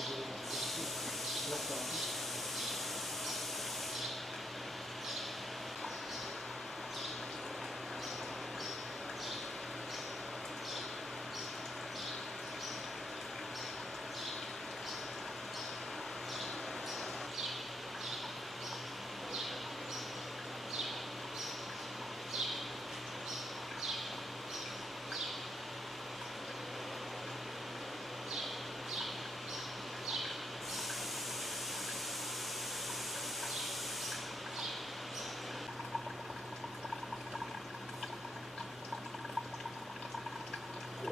失礼します。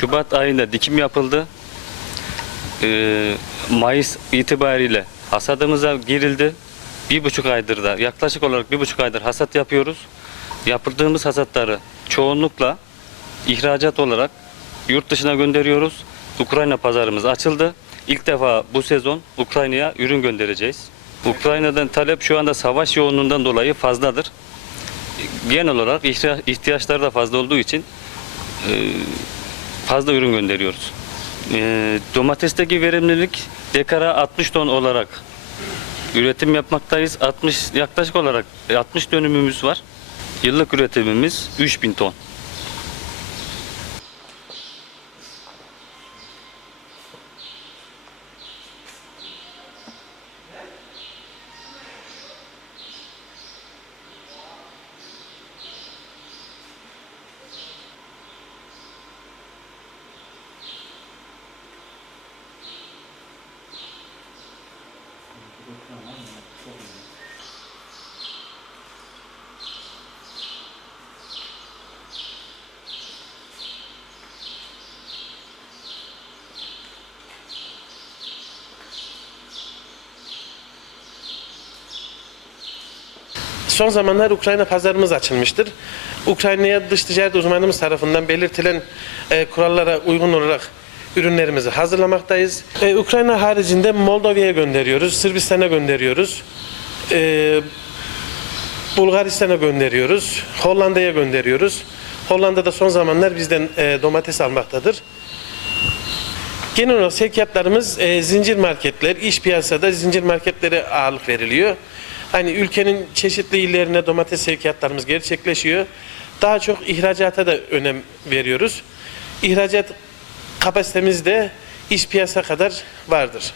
Şubat ayında dikim yapıldı. Ee, Mayıs itibariyle hasadımıza girildi. Bir buçuk aydır da yaklaşık olarak bir buçuk aydır hasat yapıyoruz. Yaptığımız hasatları çoğunlukla ihracat olarak yurt dışına gönderiyoruz. Ukrayna pazarımız açıldı. İlk defa bu sezon Ukrayna'ya ürün göndereceğiz. Ukrayna'dan talep şu anda savaş yoğunluğundan dolayı fazladır. Genel olarak ihtiya- ihtiyaçları da fazla olduğu için e, fazla ürün gönderiyoruz. E, domatesteki verimlilik dekara 60 ton olarak üretim yapmaktayız. 60 yaklaşık olarak 60 dönümümüz var. Yıllık üretimimiz 3000 ton. Son zamanlar Ukrayna pazarımız açılmıştır. Ukrayna'ya dış ticaret uzmanımız tarafından belirtilen e, kurallara uygun olarak ürünlerimizi hazırlamaktayız. E, Ukrayna haricinde Moldova'ya gönderiyoruz, Sırbistan'a gönderiyoruz. E, Bulgaristan'a gönderiyoruz, Hollanda'ya gönderiyoruz. Hollanda'da son zamanlar bizden e, domates almaktadır. Genel olarak sevkiyatlarımız e, zincir marketler, iş piyasada zincir marketlere ağırlık veriliyor. Hani ülkenin çeşitli illerine domates sevkiyatlarımız gerçekleşiyor. Daha çok ihracata da önem veriyoruz. İhracat kapasitemiz de iş piyasa kadar vardır.